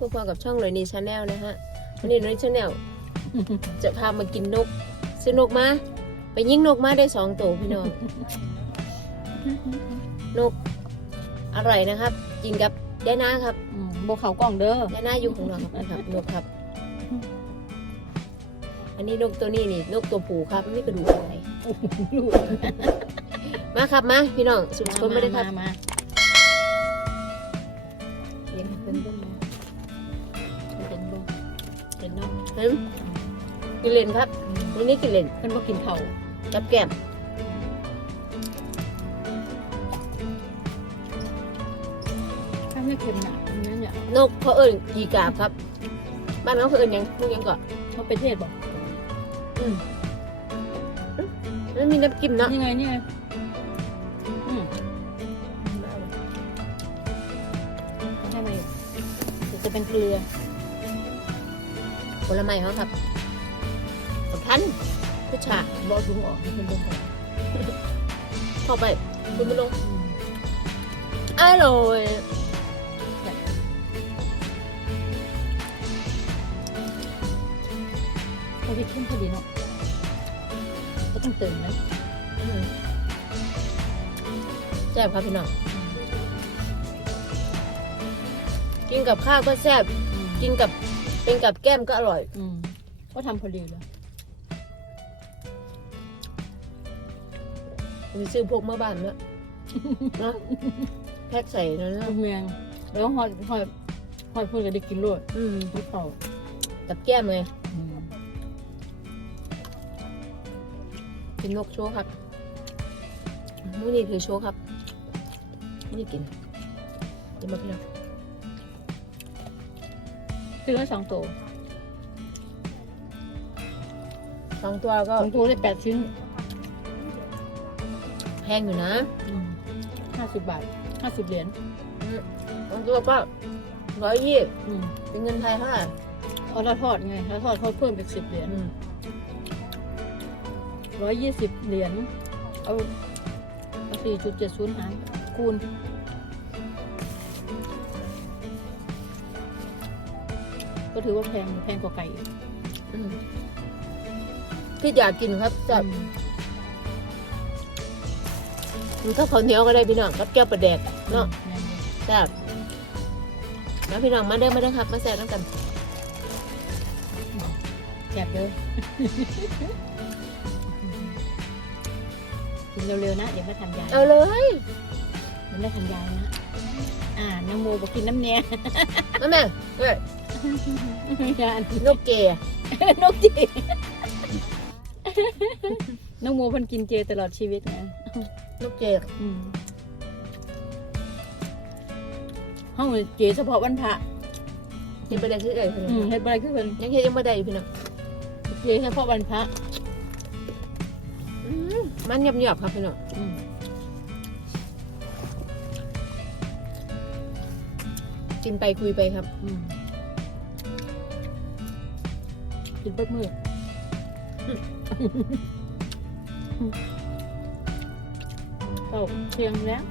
วัสดีครับพบกับช่องหน่อยนีชาแนลนะฮะวันนี้หน่อยชาแนลจะพามากินนกซื้อนกมา ไปยิงนกมาได้สองตัวพี่น้อง นกอร่อยนะครับ กินกับยายนาครับอืมบเขากล่องเด้อยายนาอยู่ของเราครับนะครับนกครับ อันนี้นกตัวนี้นี่ นกตัวผู้ครับไม่กระดูกอะไรมาครับมาพี่น้องสุดคนไม่ได้ครับมามาเลี้ยงเป็นต้นไม้เป็นบ่ เป็นนอกเห็นกินเลนครับวันนี้กินเลนเป็นบ่กินเข่าวกับแก้มถ้าไม่เค็มหนักอันนั้นเนี่ยนกเขาเอิญกีกาบครับ บ้านเขาเอิญยังนกยังก่อนเขาเป็นเทศบอกอืมแล้วมีน้ำจิ้มเนาะนี่ไงนี่ไงอืมใช่ไหมจะเป็นเกลือ ผลไม้เขาครับสำคัญผู้ชายบอถุงออกให้เป็นเรื่องก่อนเข้าไปคุณไม่ลงอืมอร่อยพอดีขึ้นพอดีเนาะก็ต้องเติมนะอืมแซ่บครับพี่น้องกินกับข้าวก็แซ่บอืมกินกับ เป็นกับแก้มก็อร่อย อืมก็ทำพอดีเลยมีซื้อพวกเมื่อบ้านเนาะเนาะแพ็คใส่นั่นลูเนาะกเมียงแล้วหอยหอยหอยเพื่อนก็ได้กินรวดอืมไม่เป่ากับแก้มไงอืมกินนกโชว์ครับมื้อนี้คือโชว์ครับไม่ได้กินจะมาพี่น้อง ซื้อไว้สองตัวสองตัวก็สองตัวได้แปดชิ้นแพงอยู่นะห้าสิบบาทห้าสิบเหรียญสองตัวก็ร้อยยี่อืมเป็นเงินไทยเท่าไหร่เอาแล้วทอดไงแล้วทอดเขาเพิ่มเป็นสิบเหรียญอืมร้อยยี่สิบเหรียญเอาเอาสี่จุดเจ็ดศูนย์หารคูณ ก็ถือว่าแพงแพงกว่าไก่อีกอืมที่อยากกินครับจะอืมมีข้าวข้าวเหนียวก็ได้พี่น้องกับแก้วปลาแดกเนาะแม่นอยู่แซ่บแล้วพี่น้องมาเด้อมาเด้อครับมาแซ่บน้ำกันแซ่บเลยกินเร็วๆนะ เดี๋ยวไม่ทันยายเอาเลยเดี๋ยวไม่ทันยายนะ อ่านางโมบอกกินน้ำเนี้ยนั่นแม่เอ้ยยา นนกเกย์นกจีน้องโมเพันกินเจตลอดชีวิตนะนกเกย์อืมห้องเจเฉพาะวันพระกินไปได้คือเอ้ยพี่น้อืมองเฮ็ดบไรคือเพิ่นยังเฮ็ดยังไม่ได้อยู่พี่น้องเจเฉพาะวันพระอืมมันหยาบๆครับพี่น้องอืมกินไปคุยไปครับ อืม กินเบิดมือเต่าเชียงแล้ว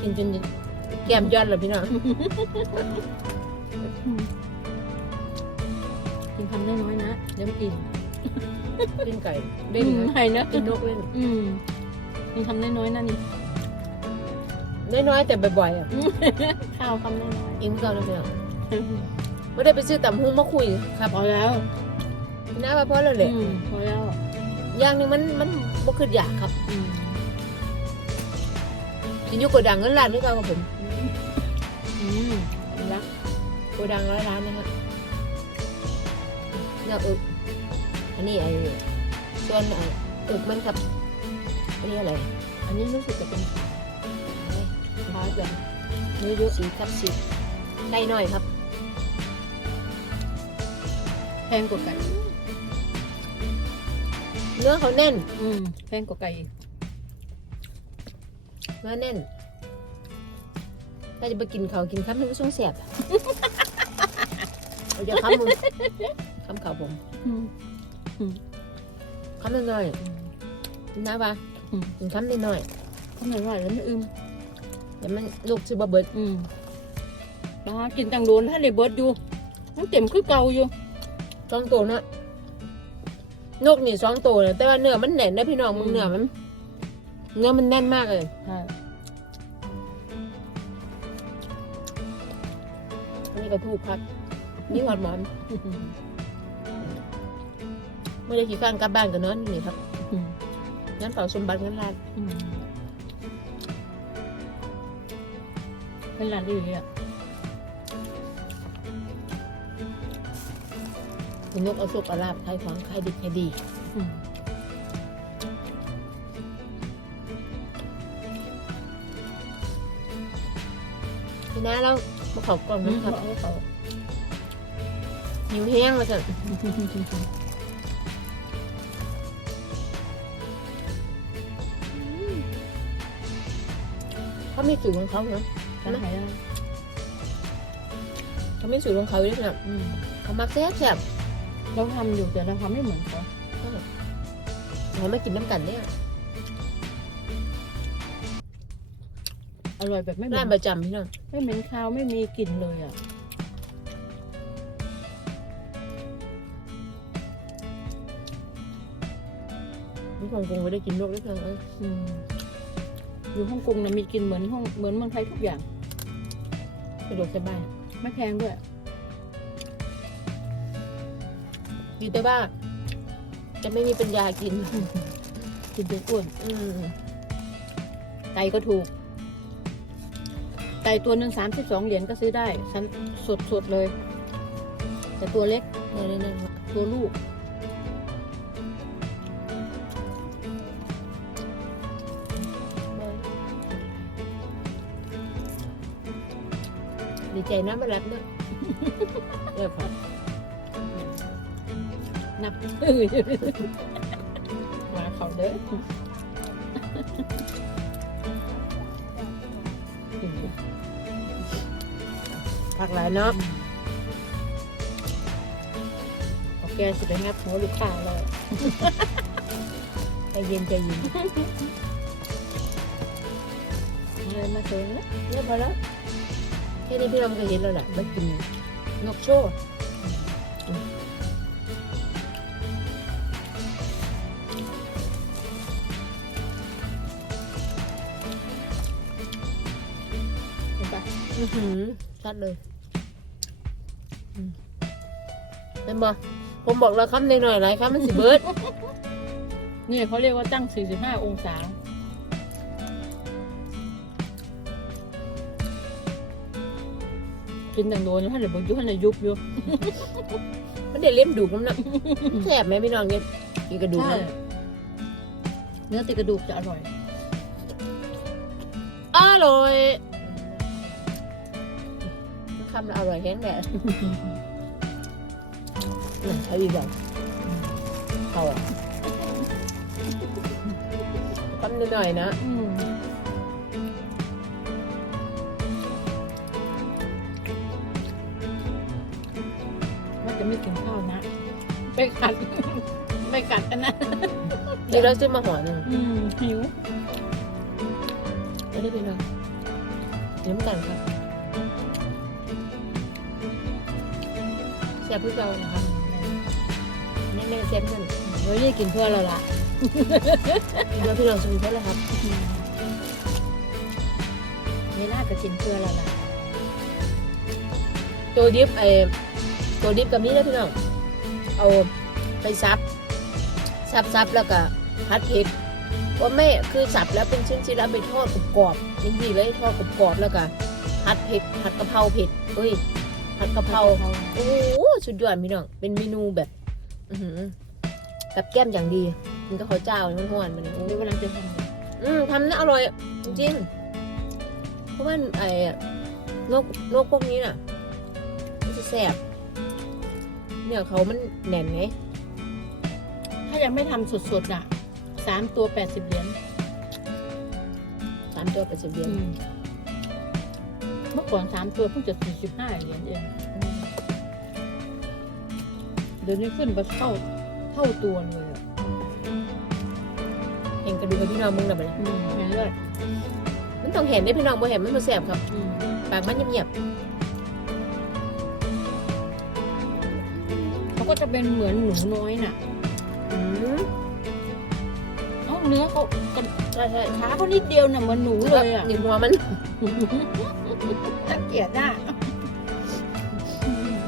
กินจนแก้มย้อนเลยพี่น้อง กินคำน้อยๆนะเดี๋ยวมันอิ่มกินไก่เล่นอืมนะให้นะกินนกเล่นอืมกินคำน้อยๆนะนี่น้อยๆแต่บ่อยๆอะข้าวคำน้อยอิ่มเก่าแล้วพี่น้องๆ ไม่ได้ไปซื้อตำหุ้งมาคุยครับพอแล้วน้าว่าเพราะอะไรเลยอืมพอแล้วอย่างหนึงมันมันบ่คืออยากครับอืมกินอยู่โกดังเงินล้านนี่เก่ากับผมอืมรักโกดังร้อยล้านนะครับเนี่ยอึกอันนี้ไอ้ส่วนไอ้อึกมันครับอันนี้อะไรอันนี้รู้สึกจะเป็นพาร์ทแบบเนื้อเยอะสีครับสีได้หน่อยครับ งกว่าไก่เนื้อเขาแน่น อืมแพงกว่าไก่อีกเนื้อแน่นถ้าจะไปกินเขาวกินครับมันก็ช่วงแสบเอาจะคำมึงคำเขาผมอืมคำน้อยอืมๆกินน้ำปะอืมกินคำน้อยข้าวเหนียวอร่อยแล้วไม่อึมๆแต่มันลูกซื้อบ่เบิดอืมปลากินตังโดนถ้าเลยเบิดอยู่มันเต็มคือเก่าอยู่ สองตัวเนาะนกนี่สองตัวเนี่ยแต่ว่าเนื้อมันแน่นนะพี่น้องมึงเนื้อมัน เนื้อมันแน่นมากเลยใช่อันนี้ก็ถูกพักนี่หอดหมอนไม่ได้ขี้ข้างกลับบ้านกันนอนอยู่นี่ครับอืมงั้นเผาสมบัติงั้นลาดอืมเป็นร้านอื่นเลยอะ คุณนกเอาสุกเอาลาบใครฟังใครดีใครดีอืมพี่น้าแล้วมาเขากล่องอืมนะครับเอาเขาหิวแห้งมาสั่นเขามีสูตรของเขาเนาะร้านไหนอะเขามีสูตรของเขาด้วยนะอืมเขามักแซ่บแซ่บ เราทำอยู่แต่เราทำไม่เหมือนเขาเขาไม่กินน้ำกันเนี่ยอร่อยแบบไม่เหม็ร้านนประจำพี่น้องไม่เหม็นคาวไม่มีกลิ่นเลยอะพี่คงคงไม่ได้กินนกด้วยกันเอออืมอยู่ฮ่องกงนะมีกลิ่นเหมือนห้องเหมือนเมืองไทยทุกอย่าง สะดวกสบายไม่แพงด้วย ดีแต่ว่าจะไม่มีปัญญากิน กินจนอ้วนอืมไก่ก็ถูก ไก่ตัวหนึ่งสามสิบสองเหรียญก็ซื้อได้สันสดสดเลย แต่ตัวเล็กเนี่ยเนี่ยตัวลูก ดีใจนะมารับเนาะเออค่ะ นับเออมาเขาเด้อผักหลายเนาะโอเคสิไปงับหัวลูกค้าเลยใจเย็นใจเย็นเลยมาเซ็งแล้วเนี่ยพอแล้วแค่นี้พี่ลมก็เห็นแล้วแหละมากินนกโชว์ อือหือชัดเลยอืมเป็นบ่ผมบอกแล้วคำหน่อยๆหลายคำมันสิเบิดนี่เขาเรียกว่าตั้ง 45 องศา กินตังโดนท่านเดี๋ยวบนยุท่านเดี๋ยวยุบอยู่มันได้เล่มดูกมันนะแซ่บไหมพี่น้องเนี่ยกินกระดูกใช่มันเนื้อติดกระดูกจะอร่อย อร่อย คำละอร่อยแห้งแหละอืมเอาอีกแบบเขาอะคำหน่อยๆนะอืมว่าจะไม่กินข้าวนะ ไปขัด ไปกัดกันนะดีแล้วซื้อมาหัวหนึ่งอืมหิวไม่ได้เป็นไรเดี๋ยวมากันครับ ซ่บเพื่อเรานะครับแม่แม่แซ่บนั่นเดี๋ยวนี่กินเพื่อเราละเดี๋ยวพี่ลองชิมเพื่อแล้วครับไม่น่าจะกินเพื่อเราละตัวดิบไอ้ตัวดิบกับนี้นะพี่น้องเอาไปซับซับซับแล้วก็พัดเผ็ดว่าแม่คือสับแล้วเป็นชิ้นๆแล้วไปทอดกรอบๆจริงๆเลยทอดกรอบๆแล้วก็ผัดเผ็ดผัดกะเพราเผ็ดเอ้ยผัดกะเพราโอ้โห สุดยอดพี่น้อง เป็นเมนูแบบอือหือกับแก้มอย่างดี มันก็ข้าวเจ้าห้วนๆมันโอ้เดี๋ยวกำลังจะทอืมทำน่าอร่อย จริงๆเพราะว่าไอ้นกนกพวกนี้น่ะ มันจะแสบเนี่ยเขามันแน่นไงำถ้ายังไม่ทำสดๆอะสามตัวแปดสิบเหรียญสามตัวเป็นสิบเดือนอืมเมื่อก่อนสามตัวเพิ่งจะสี่สิบห้าเหรียญเอง เดี๋ยวนี้ขึ้นไปเท่าเท่าตัวเลยอะเห็นกระดูกกับพี่น้องมึงหน่อยไปเลยอืมเห็นเลยมันต้องเห็นได้พี่น้องบ่เห็นมันบ่แซ่บครับอืมปากมันเงียบเขาก็จะเป็นเหมือนหนูน้อยน่ะๆอืมเอ้าเนื้อเขากันใช่ใช่ขาเขานิดเดียวน่ะเหมือนหนูเลยอะนี่หัวมัน น่าเกลียดอะ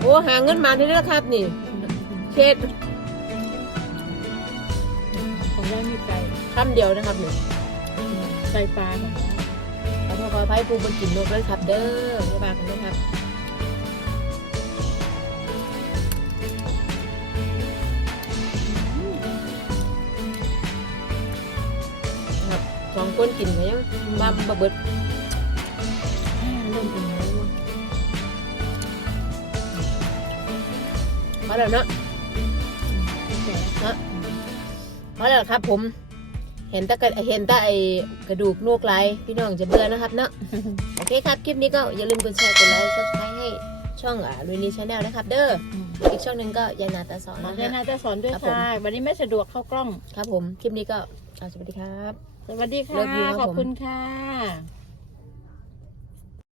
โอ้หาเงินมาได้แล้วครับนี่ เช็ดของได้มีไก่คำเดียวนะครับนี่ไก่ปลาของเราขอโทษขออภัยผู้บกินนกเลยครับ เด้อไม่บากันนะครับสองคนกินไหมบ้าบะเบิดเริ่มเป็นแล้วว่ะพอแล้วเนาะ พอแล้วครับ ผม เห็นแต่กระเห็นแต่ไอกระดูกนกไหลายพี่น้องจะเบื่อนะครับเนาะโอเคครับคลิปนี้ก็อย่าลืมกดแชร์กดไลค์กดซับสไครต์ให้ช่องอ่าลุยนีชาแนลนะครับ เด้ออืมอีกช่องหนึ่งก็ยายนาตาสอนขอนะให้ฮะนาจะสอนด้วยครับผมค่ะวันนี้ไม่สะดวกเข้ากล้องครับ ผมคลิปนี้ก็อ่าสวัสดีครับ สวัสดีค่ะ Love you ครับผมขอบคุณค่ะ